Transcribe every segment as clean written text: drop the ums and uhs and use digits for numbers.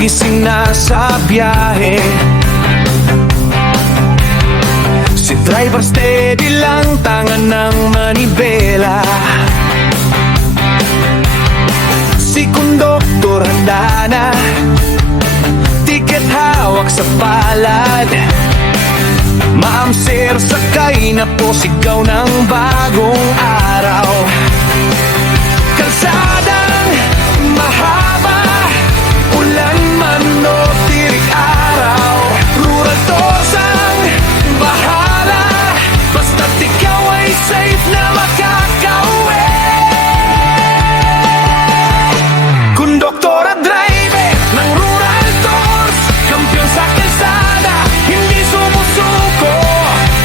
gising na sa biyahe. Si driver steady lang, tangan ng manibela. Si konduktor handa na, tiket hawak sa palad. Ma'am sir, sakay na po, sigaw ng bagong araw. Kalsadang mahaba, ulan man o tirik araw. Rural tours ang bahala, basta't ikaw ay safe na makakauwi. Konduktor at driver ng Rural Tours, kampiyon sa kalsada, hindi sumusuko.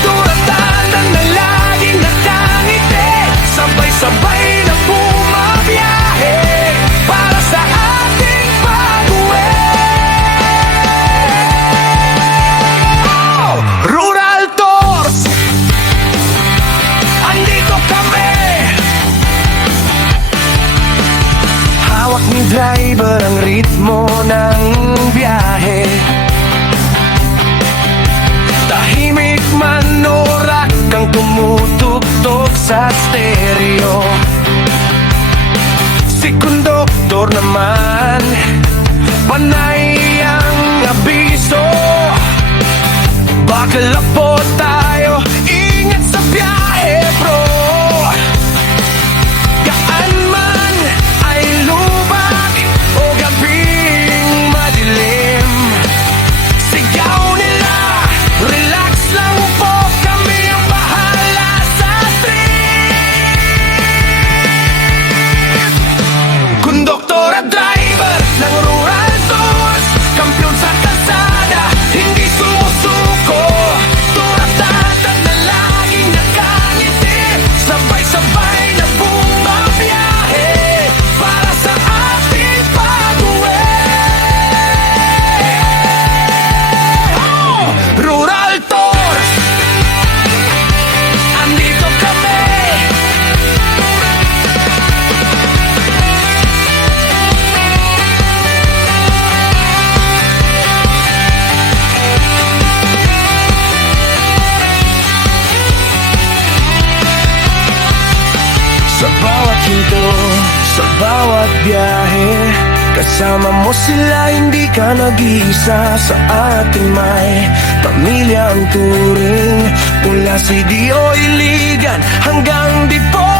Turatatan na laging nakangiti, sabay-sabay na bumabiyahe para sa ating pag-uwi. Oh! Rural Tours, andito kami. Hawak ni driver ang ritmo ng biyahe. Tahimik man o rock ang tumutugtog sa stereo. Si konduktor naman, panay ang abiso. Buckle up po tayo, ingat sa biyahe bro. Gaan man ay lubak o gabing madilim, sigaw nila, relax lang po, kami ang bahala sa trip. Konduktor at driver ng Rural Tours, kampiyon sa kalsada, hindi sumusuko. Turatatan na laging nakangiti, sabay-sabay na bumabiyahe para sa ating pag-uwi. Oh! Rural Tours, andito kami. Sa bawat hinto, sa bawat biyahe, kasama mo sila, hindi ka nag-iisa. Sa ating may pamilya ang turing, mula CDO Iligan hanggang Dipo.